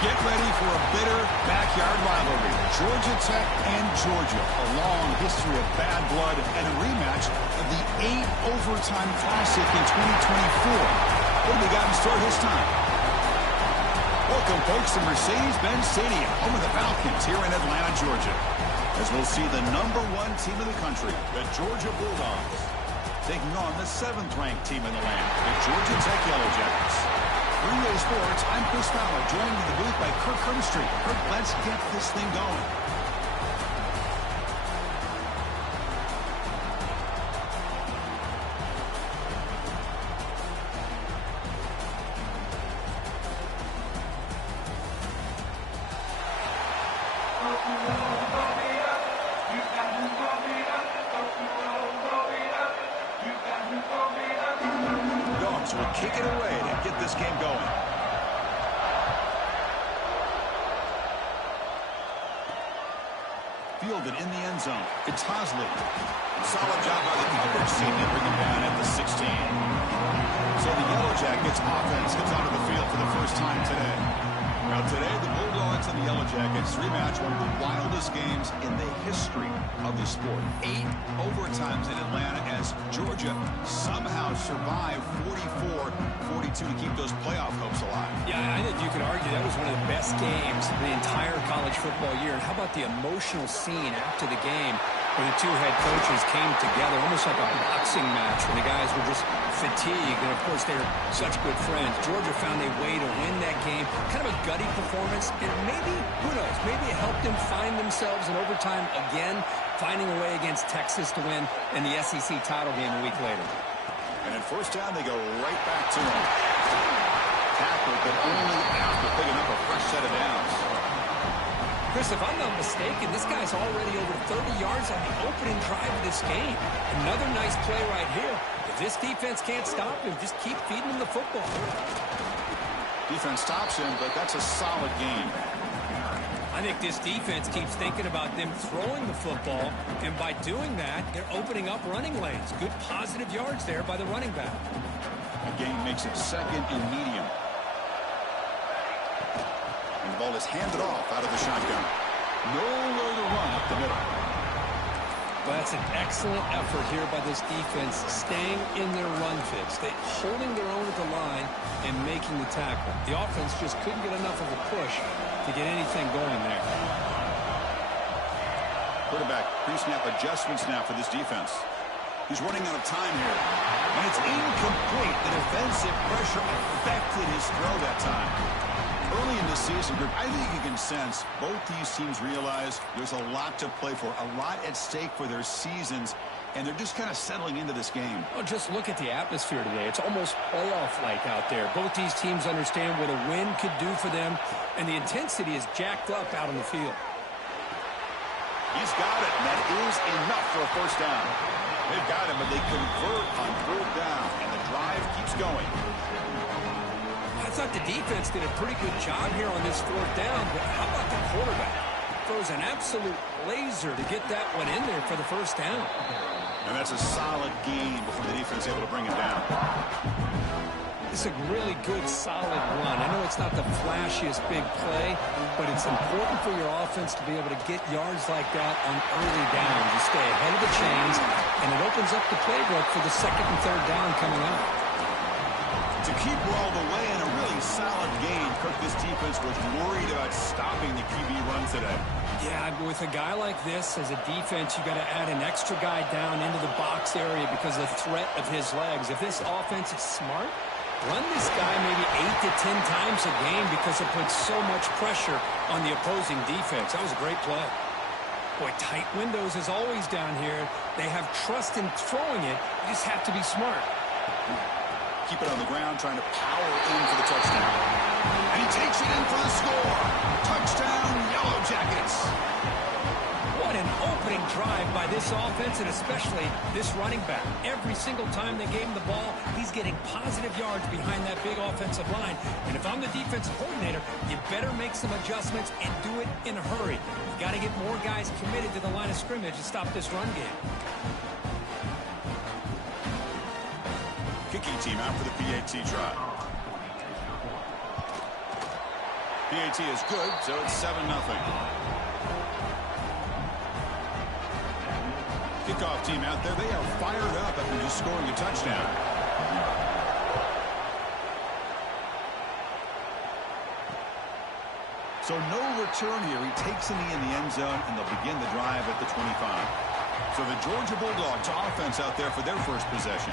Get ready for a bitter backyard rivalry. Georgia Tech and Georgia. A long history of bad blood and a rematch of the 8-overtime classic in 2024. What do we got in store this time? Welcome, folks, to Mercedes-Benz Stadium, home of the Falcons here in Atlanta, Georgia. As we'll see the #1 team in the country, the Georgia Bulldogs, taking on the 7th-ranked team in the land, the Georgia Tech Yellow Jackets. 3A Sports, I'm Chris Fowler, joined in the booth by Kirk Herbstreit. Kirk, let's get this thing going. Dogs will kick it away to get this game going. Fielded in the end zone. It's Hosley. Solid job by the coverage team to bring him down at the 16. So the Yellow Jackets offense gets onto the field for the first time today. Now today, the Bulldogs and the Yellow Jackets rematch one of the wildest games in the history of the sport. 8 overtimes in Atlanta as Georgia somehow survived 44-42 to keep those playoff hopes alive. Yeah, I think you could argue that was one of the best games of the entire college football year. And how about the emotional scene after the game where the two head coaches came together, almost like a boxing match where the guys were just fatigued. And, of course, they're such good friends. Georgia found a way to win that game. Kind of a gutty performance. And maybe, who knows, maybe it helped them find themselves in overtime again, finding a way against Texas to win in the SEC title game a week later. And at first down, they go right back to him. Tackle, but only after picking up a fresh set of downs. Chris, if I'm not mistaken, this guy's already over 30 yards on the opening drive of this game. Another nice play right here. If this defense can't stop him, just keep feeding him the football. Defense stops him, but that's a solid game. I think this defense keeps thinking about them throwing the football, and by doing that, they're opening up running lanes. Good positive yards there by the running back. The game makes it 2nd and medium. And the ball is handed off out of the shotgun. Nowhere to run up the middle. Well, that's an excellent effort here by this defense, staying in their run fits. They holding their own at the line and making the tackle. The offense just couldn't get enough of a push to get anything going there. Quarterback pre-snap adjustments now for this defense. He's running out of time here. And it's incomplete. The defensive pressure affected his throw that time. Early in the season, I think you can sense both these teams realize there's a lot to play for, a lot at stake for their seasons, and they're just kind of settling into this game. Well, just look at the atmosphere today. It's almost playoff-like out there. Both these teams understand what a win could do for them, and the intensity is jacked up out on the field. He's got it, and that is enough for a first down. They've got him, but they convert on 3rd down, and the drive keeps going. I thought the defense did a pretty good job here on this 4th down, but how about the quarterback? Throws an absolute laser to get that one in there for the first down. And that's a solid gain before the defense is able to bring him down. It's a really good, solid run. I know it's not the flashiest big play, but it's important for your offense to be able to get yards like that on early downs. You stay ahead of the chains, and it opens up the playbook for the 2nd and 3rd down coming up. To keep all the way in a really solid game, Kirk, this defense was worried about stopping the QB run today. Yeah, with a guy like this, as a defense, you got to add an extra guy down into the box area because of the threat of his legs. If this offense is smart, run this guy maybe 8 to 10 times a game because it puts so much pressure on the opposing defense. That was a great play. Boy, tight windows as always down here. They have trust in throwing it. You just have to be smart. Keep it on the ground, trying to power in for the touchdown. And he takes it in for the score. Touchdown, Yellow Jackets. What an opening drive by this offense, and especially this running back. Every single time they gave him the ball, he's getting positive yards behind that big offensive line. And if I'm the defensive coordinator, you better make some adjustments and do it in a hurry. You got to get more guys committed to the line of scrimmage to stop this run game. Kicking team out for the PAT try. PAT is good, so it's 7-0. Kickoff team out there. They are fired up after just scoring a touchdown. So no return here. He takes a knee in the end zone, and they'll begin the drive at the 25. So the Georgia Bulldogs offense out there for their first possession.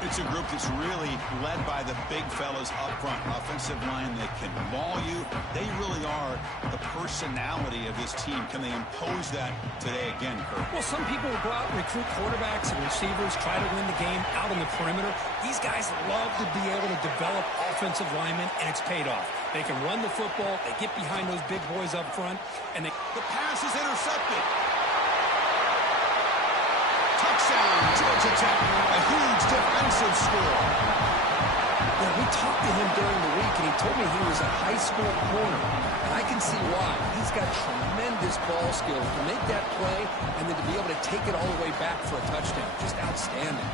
It's a group that's really led by the big fellas up front. Offensive line that can maul you. They really are the personality of this team. Can they impose that today again, Kurt? Well, some people will go out and recruit quarterbacks and receivers, try to win the game out on the perimeter. These guys love to be able to develop offensive linemen, and it's paid off. They can run the football, they get behind those big boys up front, and the pass is intercepted. Touchdown, Georgia Tech. A huge defensive score. Yeah, we talked to him during the week, and he told me he was a high school corner. And I can see why. He's got tremendous ball skills to make that play and then to be able to take it all the way back for a touchdown. Just outstanding.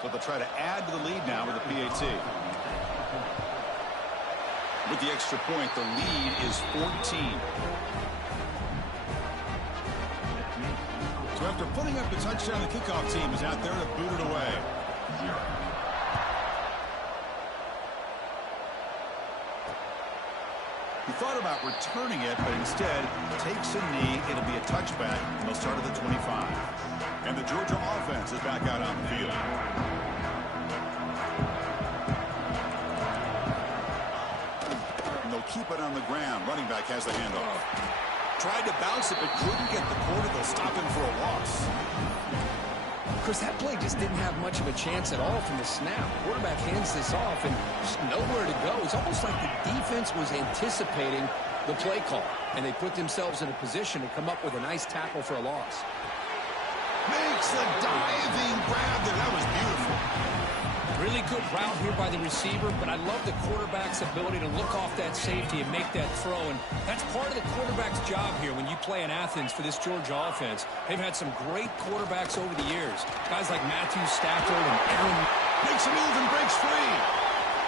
So they'll try to add to the lead now with the PAT. With the extra point, the lead is 14. So after putting up the touchdown, the kickoff team is out there to boot it away. He thought about returning it, but instead takes a knee. It'll be a touchback, and they'll start at the 25. And the Georgia offense is back out on the field. And they'll keep it on the ground. Running back has the handoff. Tried to bounce it, but couldn't get the quarter. They'll stop him for a loss. Of course, that play just didn't have much of a chance at all from the snap. Quarterback hands this off, and just nowhere to go. It's almost like the defense was anticipating the play call, and they put themselves in a position to come up with a nice tackle for a loss. Makes the diving grab there. That was beautiful. Really good route here by the receiver, but I love the quarterback's ability to look off that safety and make that throw. And that's part of the quarterback's job here when you play in Athens for this Georgia offense. They've had some great quarterbacks over the years. Guys like Matthew Stafford and Aaron. Makes a move and breaks free.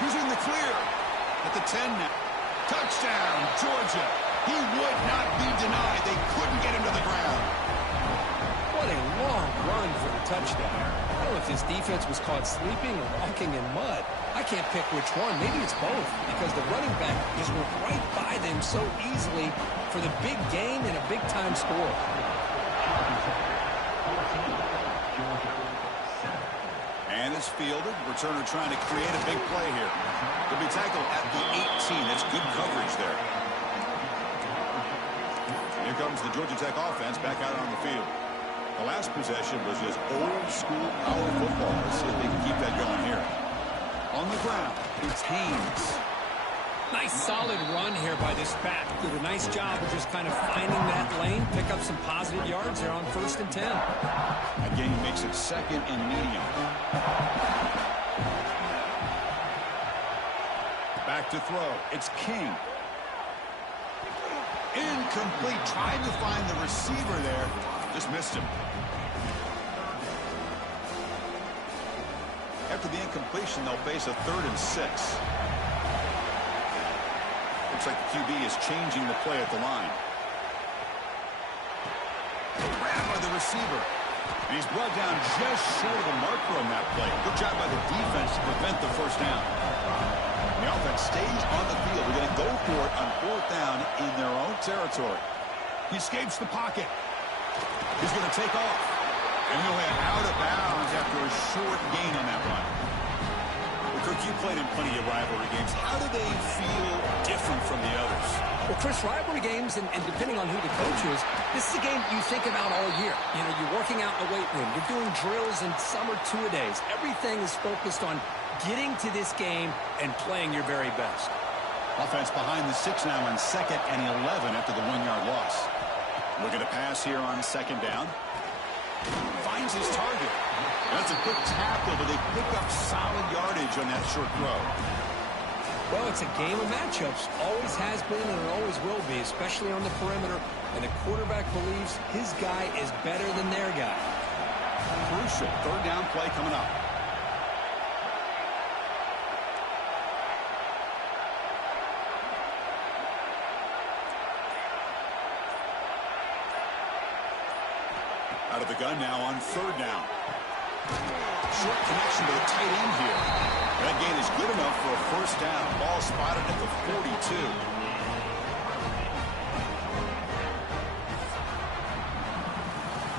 He's in the clear. At the 10 now. Touchdown, Georgia. He would not be denied. They couldn't get him to the ground. What a long run for the touchdown. I don't know if this defense was caught sleeping or walking in mud. I can't pick which one. Maybe it's both, because the running back just went right by them so easily for the big gain and a big-time score. And it's fielded. Returner trying to create a big play here. He'll be tackled at the 18. That's good coverage there. Here comes the Georgia Tech offense back out on the field. The last possession was just old-school power football. Let's see if they can keep that going here. On the ground, it's Haynes. Nice solid run here by this back. Did a nice job of just kind of finding that lane, pick up some positive yards there on 1st and 10. Again, he makes it 2nd and medium. Back to throw. It's King. Incomplete. Tried to find the receiver there. Just missed him. After the incompletion, they'll face a 3rd and 6. Looks like the QB is changing the play at the line. Grabbed by the receiver. And he's brought down just short of the marker on that play. Good job by the defense to prevent the first down. The offense stays on the field. They're going to go for it on 4th down in their own territory. He escapes the pocket. He's going to take off. And he'll head out of bounds after a short gain on that run. Well, Kirk, you played in plenty of rivalry games. How do they feel different from the others? Well, Chris, rivalry games, and depending on who the coach is, this is a game you think about all year. You know, you're working out in the weight room. You're doing drills and summer two-a-days. Everything is focused on getting to this game and playing your very best. Offense behind the 6 now on 2nd and 11 after the 1-yard loss. Looking to pass here on 2nd down. Finds his target. That's a good tackle, but they pick up solid yardage on that short throw. Well, it's a game of matchups. Always has been and it always will be, especially on the perimeter. And the quarterback believes his guy is better than their guy. Crucial third down play coming up. Out of the gun now on third down. Short connection to the tight end here. That gain is good enough for a first down. Ball spotted at the 42.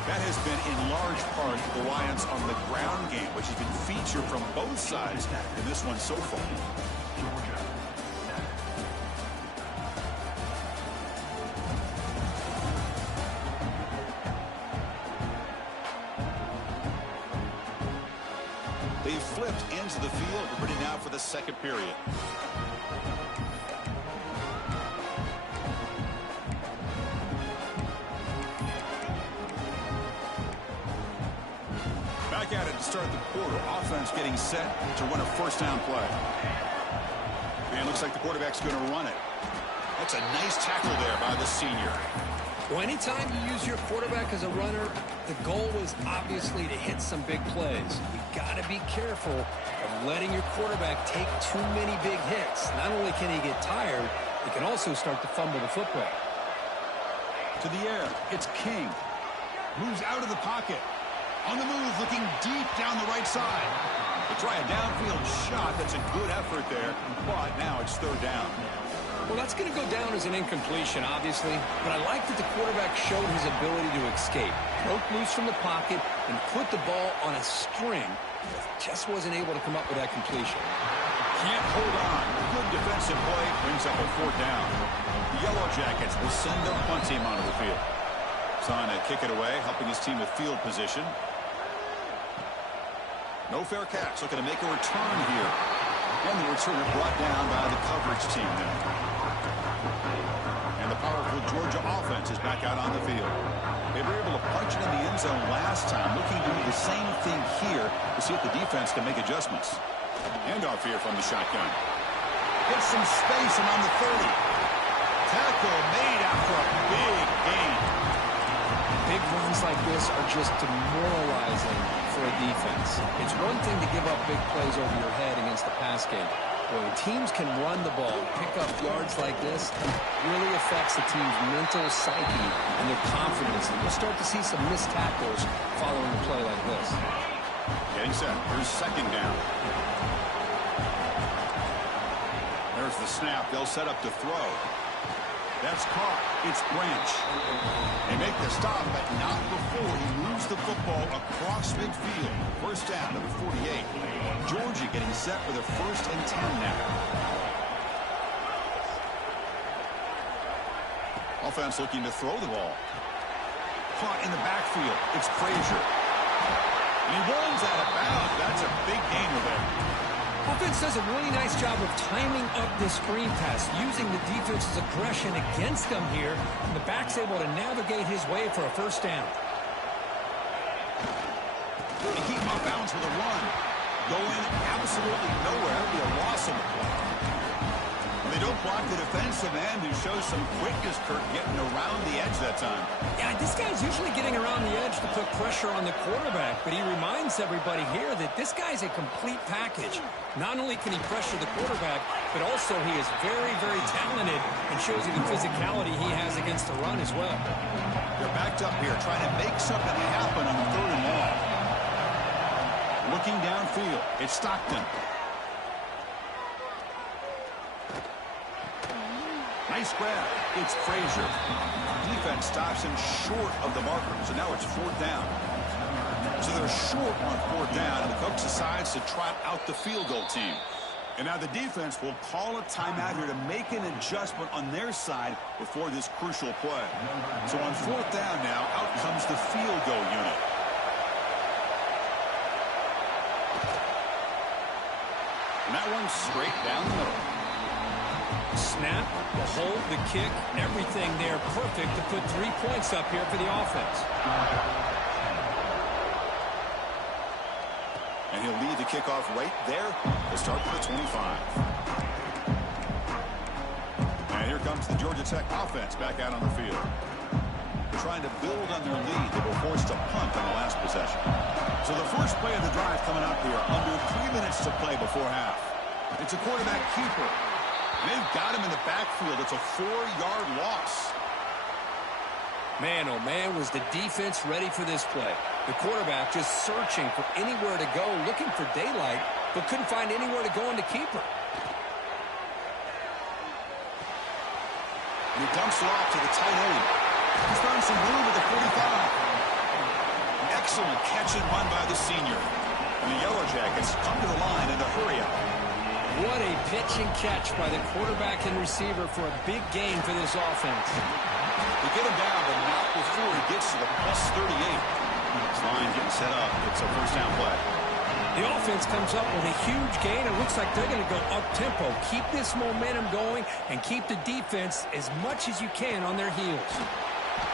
That has been in large part the reliance on the ground game, which has been featured from both sides in this one so far. They've flipped ends of the field. We're ready now for the second period. Back at it to start the quarter. Offense getting set to run a first down play. And looks like the quarterback's going to run it. That's a nice tackle there by the senior. Well, anytime you use your quarterback as a runner, the goal is obviously to hit some big plays. You've got to be careful of letting your quarterback take too many big hits. Not only can he get tired, he can also start to fumble the football. To the air, it's King. Moves out of the pocket. On the move, looking deep down the right side. They try a downfield shot. That's a good effort there, but now it's third down. Well, that's going to go down as an incompletion, obviously, but I like that the quarterback showed his ability to escape. Broke loose from the pocket and put the ball on a string. Just wasn't able to come up with that completion. Can't hold on. Good defensive play brings up a fourth down. The Yellow Jackets will send their punt team onto the field. Son to kick it away, helping his team with field position. No fair catch. Looking to make a return here. And the returner brought down by the coverage team there. And the powerful Georgia offense is back out on the field. They were able to punch it in the end zone last time, looking to do the same thing here to see if the defense can make adjustments. Handoff here from the shotgun. Gets some space and on the 30. Tackle made after a big gain. Big runs like this are just demoralizing for a defense. It's one thing to give up big plays over your head against the pass game. When teams can run the ball, pick up yards like this, it really affects the team's mental psyche and their confidence. And we'll start to see some missed tackles following a play like this. Getting set. Here's second down. There's the snap. They'll set up to throw. That's caught. It's Branch. They make the stop, but not before he moves the football across midfield. First down to the 48. Georgia getting set for their 1st and 10 now. Offense looking to throw the ball. Caught in the backfield. It's Frazier. And he runs out of bounds. That's a big gainer there. Offense does a really nice job of timing up this screen pass, using the defense's aggression against them here, and the back's able to navigate his way for a first down. They keep him off bounds with a run. Going absolutely nowhere. That'll be a loss on the play. They don't block the defensive end, who shows some quickness, Kirk, getting around the edge that time. Yeah, this guy's usually getting around the edge to put pressure on the quarterback, but he reminds everybody here that this guy's a complete package. Not only can he pressure the quarterback, but also he is very, very talented and shows you the physicality he has against the run as well. They're backed up here, trying to make something happen on the 3rd and long. Looking downfield, it's Stockton. Nice grab. It's Frazier. Defense stops him short of the marker, so now it's 4th down. So they're short on 4th down, and the coach decides to trot out the field goal team. And now the defense will call a timeout here to make an adjustment on their side before this crucial play. So on 4th down now, out comes the field goal unit. And that one's straight down the middle. Snap, the hold, the kick, everything there perfect to put 3 points up here for the offense. And he'll lead the kickoff right there. They'll start with the 25. comes the Georgia Tech offense back out on the field. Trying to build on their lead. They were forced to punt on the last possession. So the first play of the drive coming up here. Under 3 minutes to play before half. It's a quarterback keeper. They've got him in the backfield. It's a 4-yard loss. Man, oh man, was the defense ready for this play. The quarterback just searching for anywhere to go, looking for daylight, but couldn't find anywhere to go on the keeper. He dumps it off to the tight end. He's found some room at the 45. Excellent catch and run by the senior. And the Yellow Jackets come to the line in a hurry-up. What a pitch and catch by the quarterback and receiver for a big gain for this offense. They get him down, but not before he gets to the plus 38. This line getting set up. It's a first down play. The offense comes up with a huge gain. It looks like they're going to go up-tempo. Keep this momentum going and keep the defense as much as you can on their heels.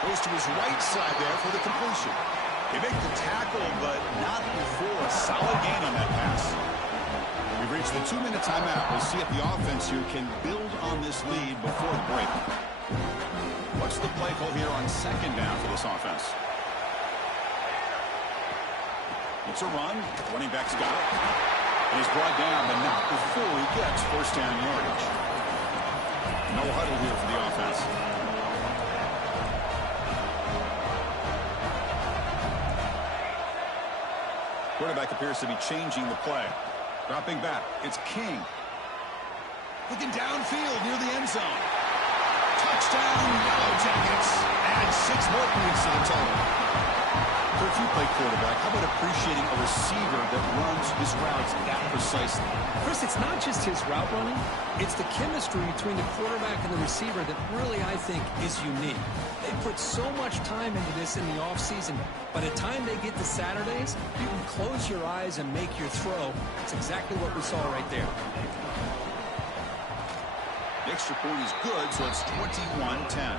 Goes to his right side there for the completion. They make the tackle, but not before a solid gain on that pass. We've reached the 2-minute timeout. We'll see if the offense here can build on this lead before the break. What's the play call here on second down for this offense? It's a run. Running back's got it. And he's brought down, but not before he gets first down yardage. No huddle here for the offense. Quarterback appears to be changing the play. Dropping back. It's King. Looking downfield near the end zone. Touchdown, Yellow Jackets. And 6 more points to the total. If you play quarterback, how about appreciating a receiver that runs his routes that precisely? Chris, it's not just his route running. It's the chemistry between the quarterback and the receiver that really, I think, is unique. They put so much time into this in the offseason. By the time they get to Saturdays, you can close your eyes and make your throw. It's exactly what we saw right there. The extra point is good, so it's 21-10.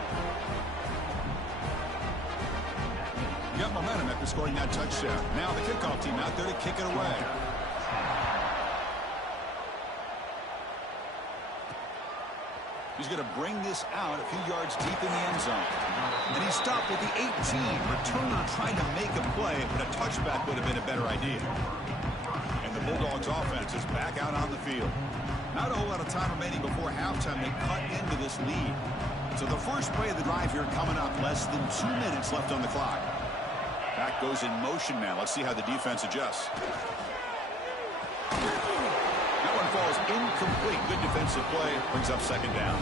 You got momentum after scoring that touchdown. Now the kickoff team out there to kick it away. He's going to bring this out a few yards deep in the end zone. And he stopped at the 18. Returner tried to make a play, but a touchback would have been a better idea. And the Bulldogs offense is back out on the field. Not a whole lot of time remaining before halftime. They cut into this lead. So the first play of the drive here coming up. Less than 2 minutes left on the clock. Back goes in motion now. Let's see how the defense adjusts. That one falls incomplete. Good defensive play. Brings up second down.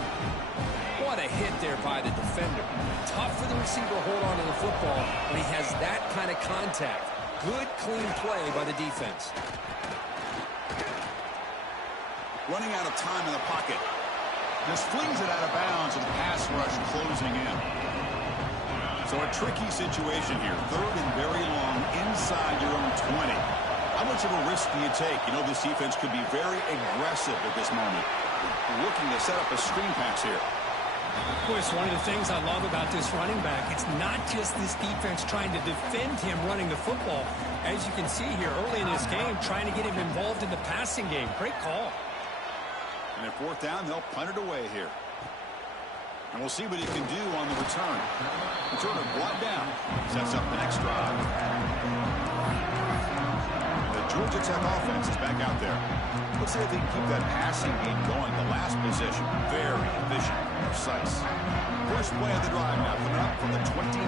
What a hit there by the defender. Tough for the receiver to hold on to the football when he has that kind of contact. Good, clean play by the defense. Running out of time in the pocket. Just flings it out of bounds and the pass rush closing in. So a tricky situation here. Third and very long inside your own 20. How much of a risk do you take? You know this defense could be very aggressive at this moment. Looking to set up a screen pass here. Chris, one of the things I love about this running back, it's not just this defense trying to defend him running the football. As you can see here early in this game, trying to get him involved in the passing game. Great call. And at fourth down, they'll punt it away here. And we'll see what he can do on the return. Returner brought down. Sets up the next drive. The Georgia Tech offense is back out there. Let's see if they can keep that passing game going. The last possession, very efficient, precise. First play of the drive now coming up from the 29.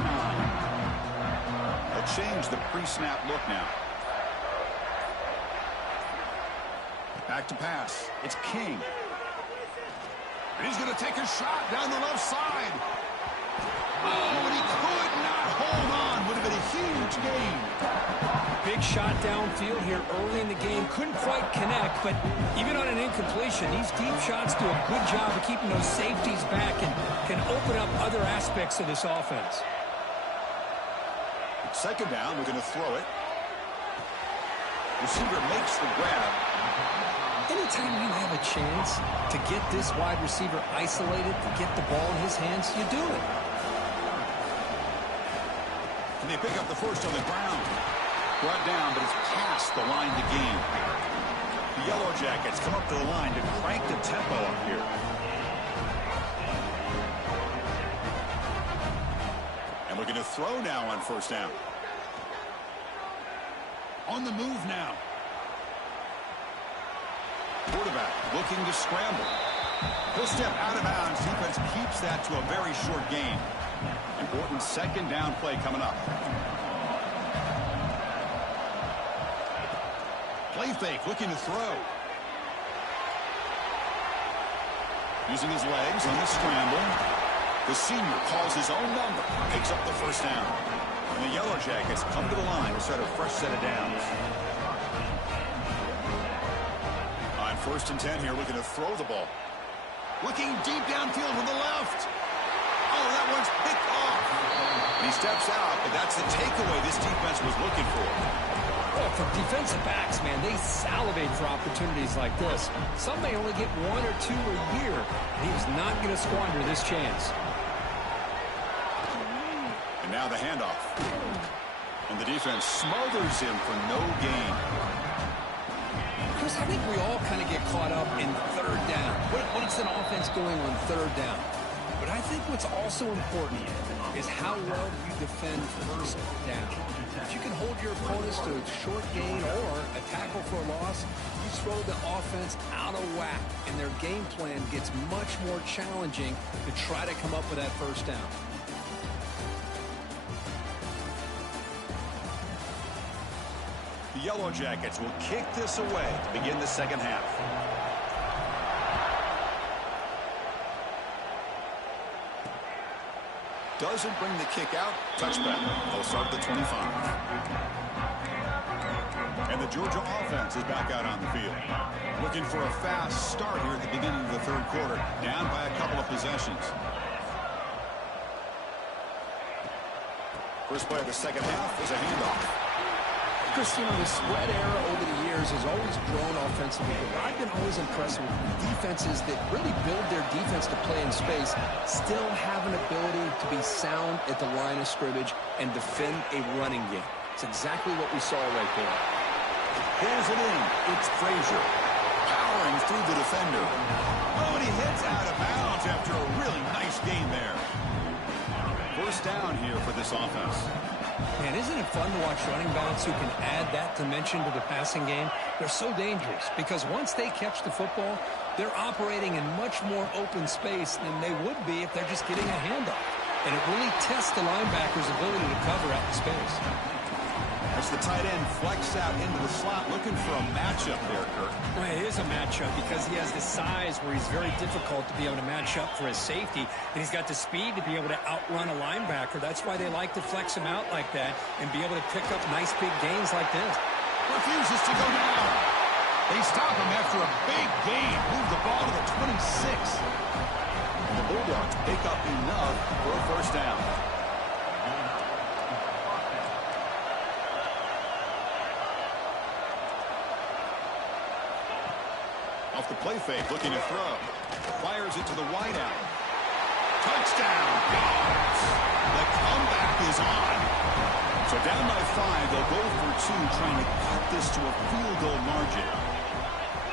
They'll change the pre-snap look now. Back to pass. It's King. And he's going to take a shot down the left side. Oh, and he could not hold on. Would have been a huge gain. Big shot downfield here early in the game. Couldn't quite connect, but even on an incompletion, these deep shots do a good job of keeping those safeties back and can open up other aspects of this offense. Second down, we're going to throw it. Receiver makes the grab. Anytime you have a chance to get this wide receiver isolated, to get the ball in his hands, you do it. And they pick up the first on the ground. Brought down, but it's past the line to gain. The Yellow Jackets come up to the line to crank the tempo up here. throw now on first down. On the move now. Quarterback looking to scramble. He'll step out of bounds. Defense keeps that to a very short gain. Important second down play coming up. Play fake, looking to throw. Using his legs on the scramble. The senior calls his own number. Picks up the first down. And the Yellow Jackets come to the line to start a fresh set of downs. On 1st and 10 here, looking to throw the ball. Looking deep downfield to the left. Oh, that one's picked off. And he steps out, but that's the takeaway this defense was looking for. Well, for defensive backs, man, they salivate for opportunities like this. Some may only get 1 or 2 a year. And he was not going to squander this chance. And now the handoff. And the defense smothers him for no gain. Chris, I think we all kind of get caught up in 3rd down. What's an offense doing on 3rd down? But I think what's also important is how well you defend 1st down. If you can hold your opponents to a short gain or a tackle for a loss, you throw the offense out of whack, and their game plan gets much more challenging to try to come up with that 1st down. The Yellow Jackets will kick this away to begin the second half. Doesn't bring the kick out. Touchback. They'll start at the 25. And the Georgia offense is back out on the field. Looking for a fast start here at the beginning of the 3rd quarter. Down by a couple of possessions. First play of the second half is a handoff. Chris, you know, the spread era over the years has always grown offensively, but I've been always impressed with defenses that really build their defense to play in space, still have an ability to be sound at the line of scrimmage and defend a running game. It's exactly what we saw right there. Pulls it in. It's Frazier. Powering through the defender. Oh, and he hits out of bounds after a really nice gain there. First down here for this offense. Man, isn't it fun to watch running backs who can add that dimension to the passing game? They're so dangerous because once they catch the football, they're operating in much more open space than they would be if they're just getting a handoff. And it really tests the linebacker's ability to cover out in space. As the tight end flex out into the slot, looking for a matchup there, Kirk. Well, it is a matchup because he has the size where he's very difficult to be able to match up for his safety, and he's got the speed to be able to outrun a linebacker. That's why they like to flex him out like that and be able to pick up nice big gains like this. Refuses to go down. They stop him after a big gain. Move the ball to the 26. And the Bulldogs pick up enough for a first down. Off the play fake, looking to throw. Fires it to the wideout. Touchdown, Dogs! The comeback is on. So down by 5, they'll go for 2, trying to cut this to a field goal margin.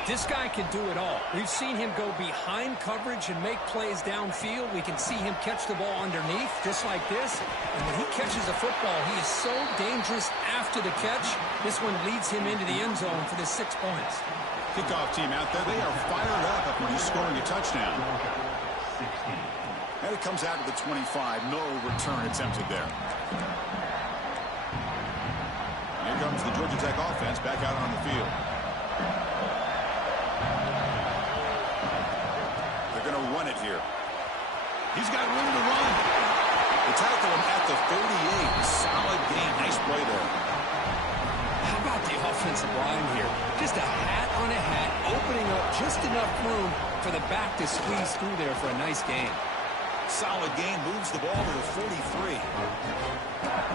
This guy can do it all. We've seen him go behind coverage and make plays downfield. We can see him catch the ball underneath, just like this. And when he catches the football, he is so dangerous after the catch. This one leads him into the end zone for the 6 points. Kickoff team out there, they are fired up after just scoring a touchdown. And it comes out to the 25. No return attempted there. Here comes the Georgia Tech offense back out on the field. They're going to run it here. He's got room to run. They tackle him at the 38. Solid gain. Nice play there. How about the offensive line here? Just a hat on a hat, opening up just enough room for the back to squeeze through there for a nice gain. Solid gain, moves the ball to the 43.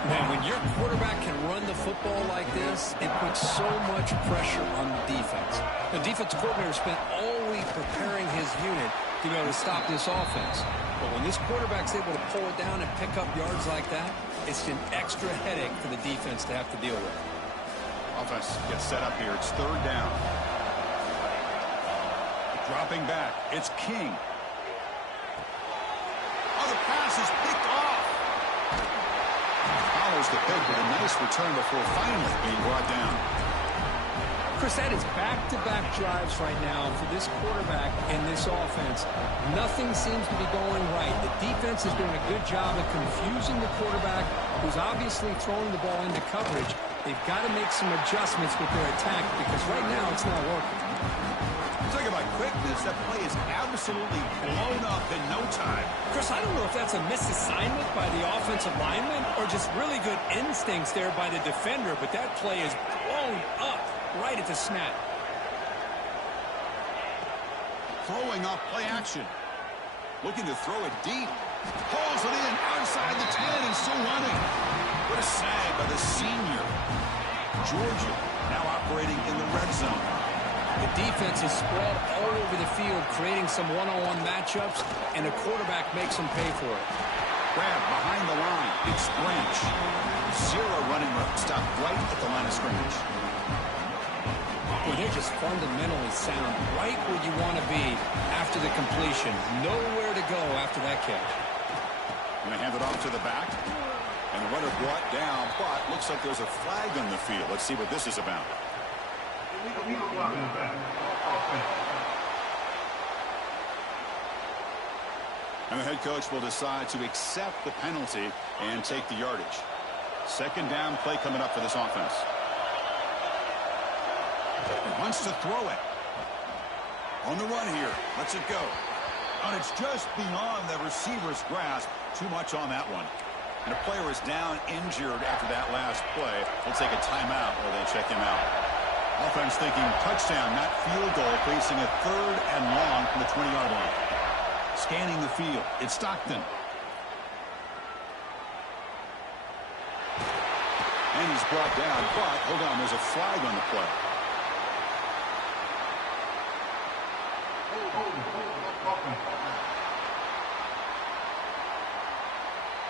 Man, when your quarterback can run the football like this, it puts so much pressure on the defense. The defensive coordinator spent all week preparing his unit to be able to stop this offense. But when this quarterback's able to pull it down and pick up yards like that, it's an extra headache for the defense to have to deal with. Offense gets set up here. It's 3rd down. Dropping back. It's King. Oh, the pass is picked off. throws the pick with a nice return before finally being brought down. Chris, that is back-to-back drives right now for this quarterback and this offense. Nothing seems to be going right. The defense is doing a good job of confusing the quarterback, who's obviously throwing the ball into coverage. They've got to make some adjustments with their attack because right now it's not working. Talk about quickness. That play is absolutely blown up in no time. Chris, I don't know if that's a misassignment by the offensive lineman or just really good instincts there by the defender, but that play is blown up right at the snap. Throwing off play action. Looking to throw it deep. Pulls it in outside the 10 and still running. What a sag by the senior. Georgia now operating in the red zone. The defense is spread all over the field, creating some one-on-one matchups, and the quarterback makes them pay for it. Grab behind the line. It's Branch. Zero running room. Stop right at the line of scrimmage. Boy, they're just fundamentally sound, right where you want to be after the completion. Nowhere to go after that catch. Going to hand it off to the back. And the runner brought down, but looks like there's a flag on the field. Let's see what this is about. And the head coach will decide to accept the penalty and take the yardage. Second down play coming up for this offense. He wants to throw it. On the run here. Lets it go. And it's just beyond the receiver's grasp. Too much on that one. And a player is down injured after that last play. We'll take a timeout while they check him out. Offense thinking touchdown, not field goal, facing a 3rd and long from the 20-yard line. Scanning the field. It's Stockton. And he's brought down, but hold on, there's a flag on the play.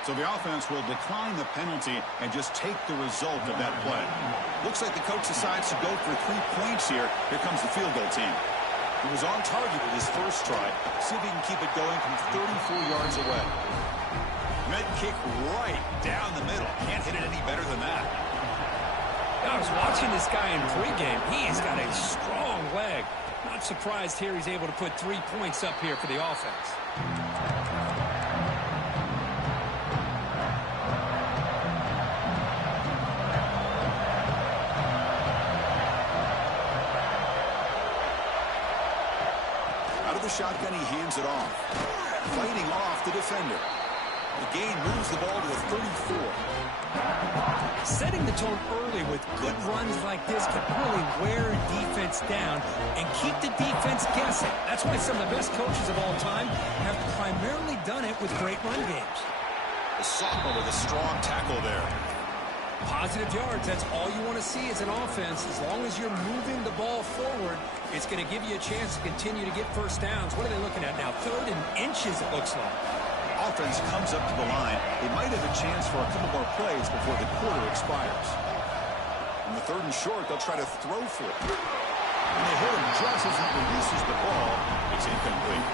So the offense will decline the penalty and just take the result of that play. Looks like the coach decides to go for 3 points here. Here comes the field goal team. He was on target with his first try. See if he can keep it going from 34 yards away. Med kick right down the middle. Can't hit it any better than that. I was watching this guy in pregame. He has got a strong leg. Not surprised here he's able to put 3 points up here for the offense. Shotgun, he hands it off. Fighting off the defender. The gain moves the ball to the 34. Setting the tone early with good runs like this can really wear defense down and keep the defense guessing. That's why some of the best coaches of all time have primarily done it with great run games. The sophomore with a strong tackle there. Positive yards, that's all you want to see as an offense. As long as you're moving the ball forward, it's going to give you a chance to continue to get first downs. What are they looking at now? 3rd and inches, it looks like. Offense comes up to the line. They might have a chance for a couple more plays before the quarter expires. On the 3rd and short, they'll try to throw for it. And they hit him just as he releases the ball. It's incomplete.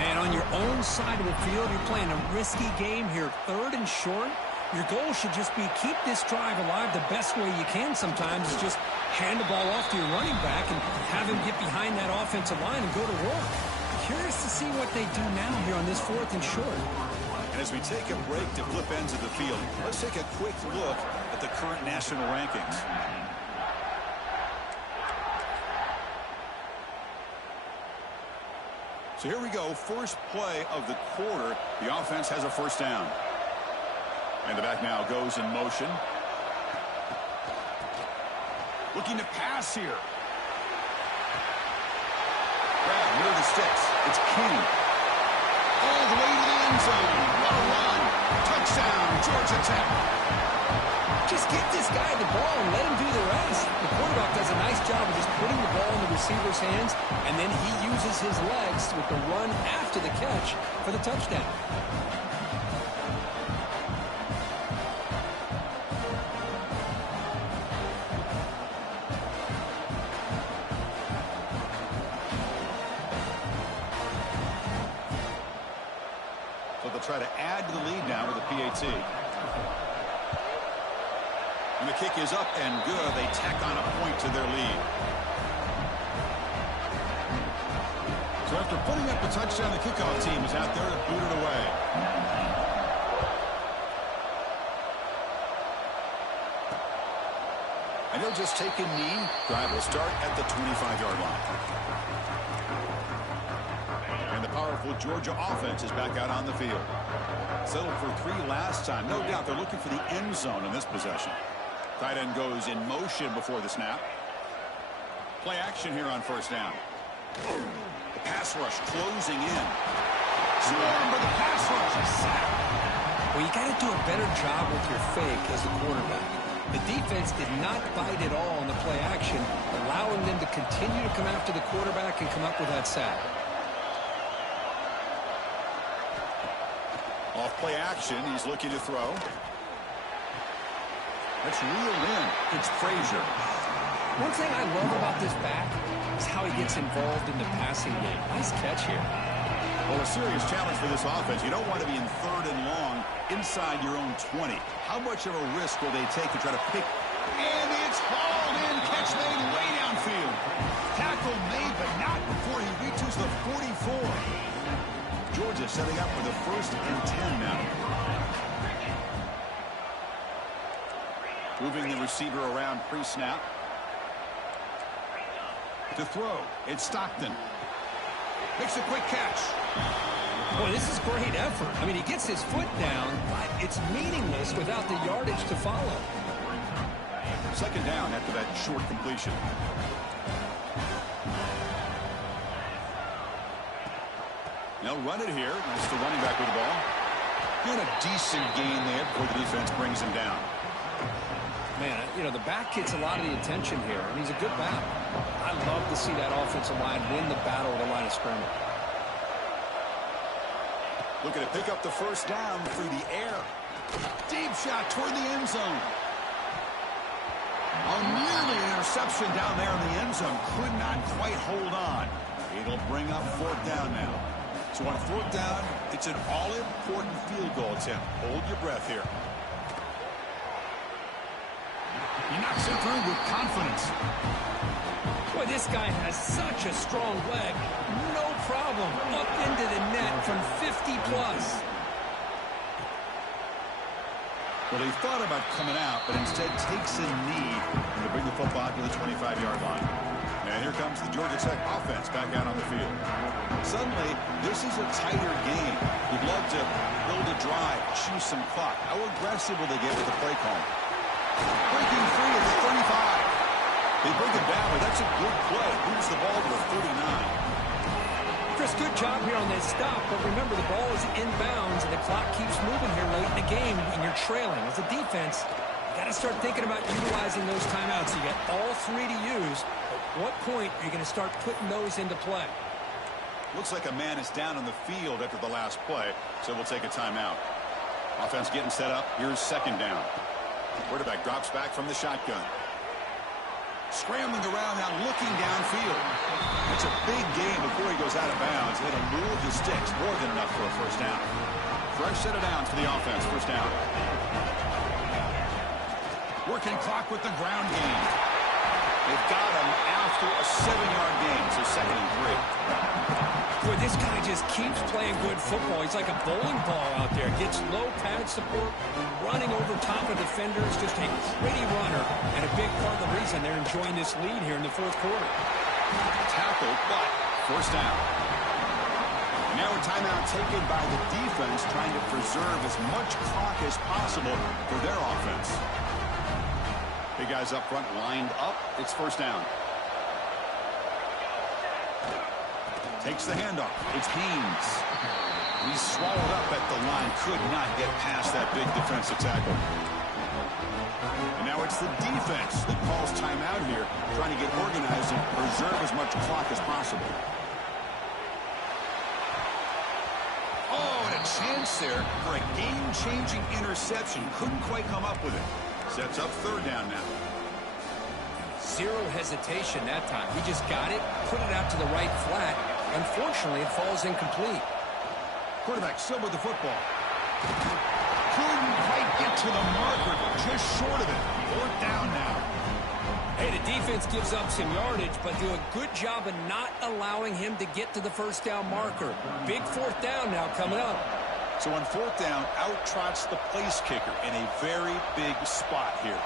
Man, on your own side of the field, you're playing a risky game here. 3rd and short. Your goal should just be keep this drive alive the best way you can sometimes is just hand the ball off to your running back and have him get behind that offensive line and go to work. Curious to see what they do now here on this 4th and short. And as we take a break to flip ends of the field, let's take a quick look at the current national rankings. So here we go, first play of the quarter. The offense has a first down. And the back now goes in motion. Looking to pass here. Grab near the sticks. It's Kenny. All the way to the end zone. What a run. Touchdown, Georgia Tech. Just get this guy the ball and let him do the rest. The quarterback does a nice job of just putting the ball in the receiver's hands, and then he uses his legs with the run after the catch for the touchdown. So they'll try to add to the lead now with a PAT. And the kick is up and good. They tack on a point to their lead. So after putting up a touchdown, the kickoff team is out there to boot it away. And he'll just take a knee. Drive will start at the 25-yard line. And the powerful Georgia offense is back out on the field. Settled for 3 last time. No doubt they're looking for the end zone in this possession. Tight end goes in motion before the snap. Play action here on first down. The pass rush closing in. Swarm by the pass rush. A sack. Well, you got to do a better job with your fake as the quarterback. The defense did not bite at all in the play action, allowing them to continue to come after the quarterback and come up with that sack. Off play action, he's looking to throw. That's reeled in. It's Frazier. One thing I love about this back is how he gets involved in the passing game. Nice catch here. Well, a serious challenge for this offense. You don't want to be in 3rd and long inside your own 20. How much of a risk will they take to try to pick? And it's hauled in. Catch made way downfield. Tackle made, but not before he reaches the 44. Georgia setting up for the 1st and 10 now. Moving the receiver around pre-snap. To throw, it's Stockton. Makes a quick catch. Boy, this is great effort. I mean, he gets his foot down, but it's meaningless without the yardage to follow. 2nd down after that short completion. They'll run it here. That's the running back with the ball. And a decent gain there before the defense brings him down. Man, you know, the back gets a lot of the attention here, and he's a good back. I love to see that offensive line win the battle at the line of scrimmage. Looking to pick up the 1st down through the air. Deep shot toward the end zone. Oh, nearly an interception down there in the end zone. Could not quite hold on. It'll bring up 4th down now. So on 4th down, it's an all-important field goal attempt. Hold your breath here. He knocks it through with confidence. Boy, this guy has such a strong leg. No problem. Up into the net from 50+. Well, he thought about coming out, but instead takes a knee to bring the football to the 25-yard line. And here comes the Georgia Tech offense back out on the field. Suddenly, this is a tighter game. You'd love to build a drive, choose some clock. How aggressive will they get with the play call? Breaking free at the 35. They break it down, but that's a good play. Moves the ball to the 39. Chris, good job here on this stop, but remember the ball is inbounds and the clock keeps moving here late in the game and you're trailing. As a defense, you got to start thinking about utilizing those timeouts. You got all 3 to use. At what point are you going to start putting those into play? Looks like a man is down on the field after the last play, so we'll take a timeout. Offense getting set up. Here's 2nd down. Quarterback drops back from the shotgun. Scrambling around now, looking downfield. It's a big game before he goes out of bounds. It'll move the sticks, more than enough for a 1st down. Fresh set of downs for the offense, 1st down. Working clock with the ground game. They've got him after a 7-yard gain, so 2nd and 3. Boy, this guy just keeps playing good football. He's like a bowling ball out there. Gets low pad support, running over top of defenders. Just a pretty runner, and a big part of the reason they're enjoying this lead here in the 4th quarter. Tackled, but 1st down. Now a timeout taken by the defense, trying to preserve as much clock as possible for their offense. Big guys up front lined up. It's 1st down. Takes the handoff. It's Haynes. He's swallowed up at the line. Could not get past that big defensive tackle. And now it's the defense that calls timeout here, trying to get organized and preserve as much clock as possible. Oh, and a chance there for a game-changing interception. Couldn't quite come up with it. Sets up 3rd down now. Zero hesitation that time. He just got it, put it out to the right flat. Unfortunately, it falls incomplete. Quarterback still with the football. Couldn't quite get to the marker, just short of it. Fourth down now. Hey, the defense gives up some yardage, but do a good job of not allowing him to get to the first down marker. Big fourth down now coming up. So on fourth down, out trots the place kicker in a very big spot here.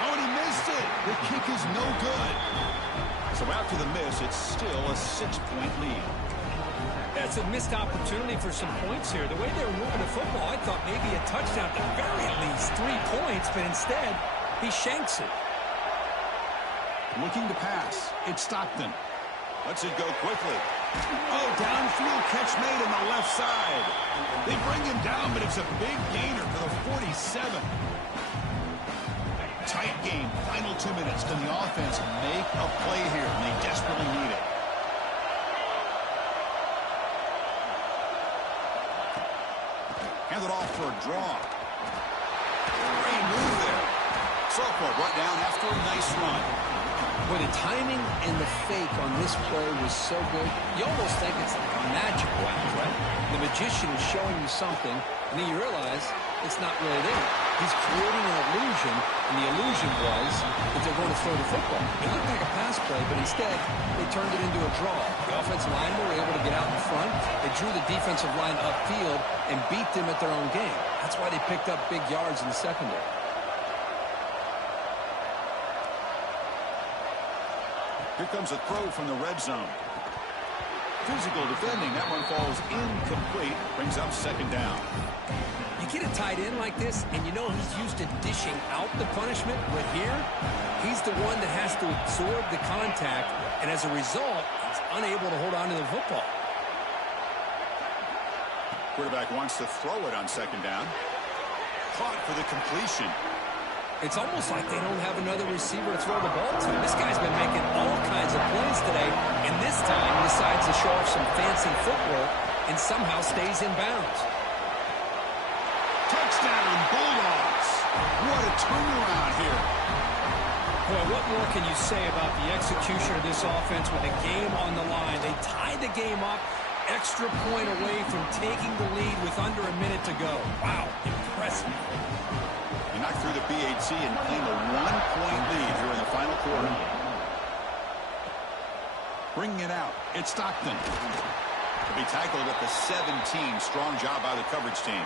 Oh, and he missed it. The kick is no good. So after the miss, it's still a 6-point lead. That's a missed opportunity for some points here. The way they were moving the football, I thought maybe a touchdown, at the very least 3 points, but instead, he shanks it. Looking to pass. It's Stockton. Lets it go quickly. Oh, downfield catch made on the left side. They bring him down, but it's a big gainer for the 47. Tight game. Final 2 minutes. Can the offense make a play here? And they desperately need it. Hand it off for a draw. Great move there. Sophomore brought down after a nice run. Boy, the timing and the fake on this play was so good. You almost think it's like a magical act, right? The magician is showing you something, and then you realize it's not really there. He's creating an illusion, and the illusion was that they're going to throw the football. It looked like a pass play, but instead, they turned it into a draw. The offensive linemen were able to get out in front. They drew the defensive line upfield and beat them at their own game. That's why they picked up big yards in the secondary. Here comes a throw from the red zone. Physical defending. That one falls incomplete. Brings up second down. You get a tight end like this, and you know he's used to dishing out the punishment, but here, he's the one that has to absorb the contact, and as a result, he's unable to hold on to the football. Quarterback wants to throw it on second down. Caught for the completion. It's almost like they don't have another receiver to throw the ball to. This guy's been making all kinds of plays today, and this time he decides to show off some fancy footwork and somehow stays in bounds. Touchdown, Bulldogs. What a turnaround here. Boy, what more can you say about the execution of this offense with the game on the line? They tied the game up, extra point away from taking the lead with under a minute to go. Wow, impressive. They knocked through the BAT and claim a 1-point lead here in the final quarter. Bringing it out, it's Stockton. To be tackled at the 17. Strong job by the coverage team.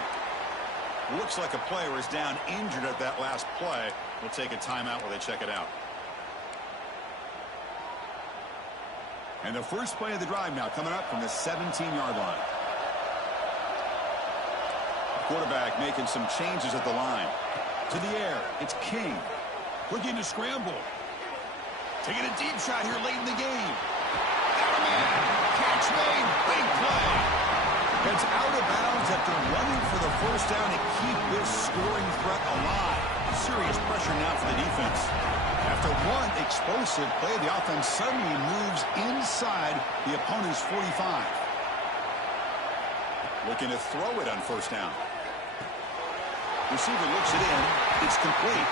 Looks like a player is down injured at that last play. We'll take a timeout while they check it out. And the first play of the drive now coming up from the 17-yard line. Quarterback making some changes at the line. To the air, it's King. Looking to scramble. Taking a deep shot here late in the game. Got a man. Catch made. Big play. It's out of bounds after running for the first down to keep this scoring threat alive. Serious pressure now for the defense. After one explosive play, the offense suddenly moves inside the opponent's 45. Looking to throw it on first down. Receiver looks it in. It's complete.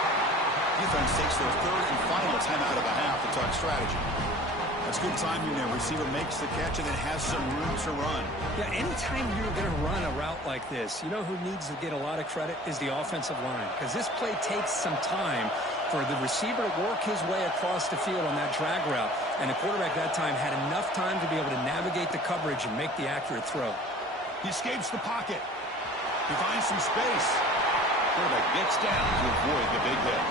Defense takes their third and final timeout of the half to talk strategy. That's good timing there. Receiver makes the catch and it has some room to run. Yeah, anytime you're going to run a route like this, you know who needs to get a lot of credit is the offensive line. Because this play takes some time for the receiver to work his way across the field on that drag route. And the quarterback that time had enough time to be able to navigate the coverage and make the accurate throw. He escapes the pocket. He finds some space. Quarterback gets down to avoid the big hit.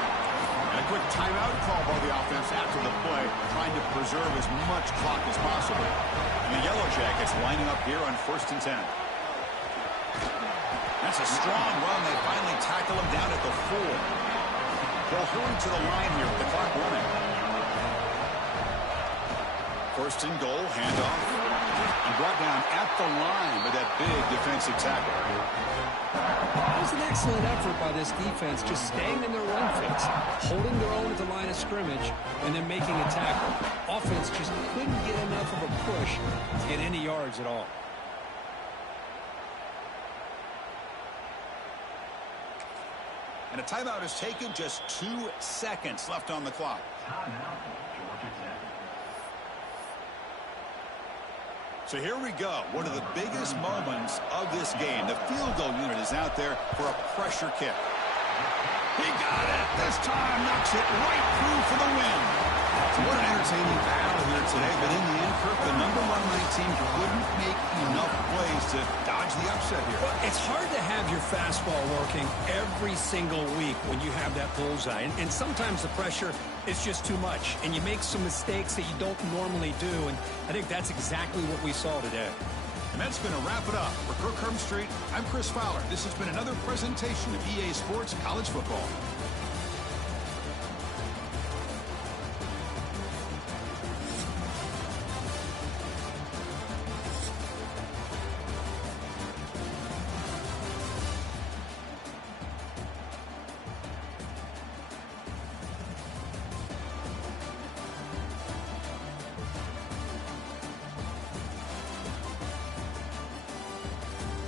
And a quick timeout call by the offense after the play, trying to preserve as much clock as possible. And the Yellow Jackets lining up here on 1st and 10. That's a strong run. They finally tackle him down at the 4. They'll hurry to the line here with the clock running. 1st and goal, handoff. And brought down at the line by that big defensive tackle. It was an excellent effort by this defense, just staying in their run fits, holding their own at the line of scrimmage, and then making a tackle. Offense just couldn't get enough of a push to get any yards at all. And a timeout is taken, just 2 seconds left on the clock. So here we go. One of the biggest moments of this game. The field goal unit is out there for a pressure kick. He got it. This time knocks it right through for the win. So what an entertaining battle here today. But in the end, Kirk, the number 1 ranked team couldn't make enough plays to dodge the upset here. Well, it's hard to have your fastball working every single week when you have that bullseye. And sometimes the pressure is just too much. And you make some mistakes that you don't normally do. And I think that's exactly what we saw today. And that's going to wrap it up. For Kirk Herbstreit, I'm Chris Fowler. This has been another presentation of EA Sports College Football.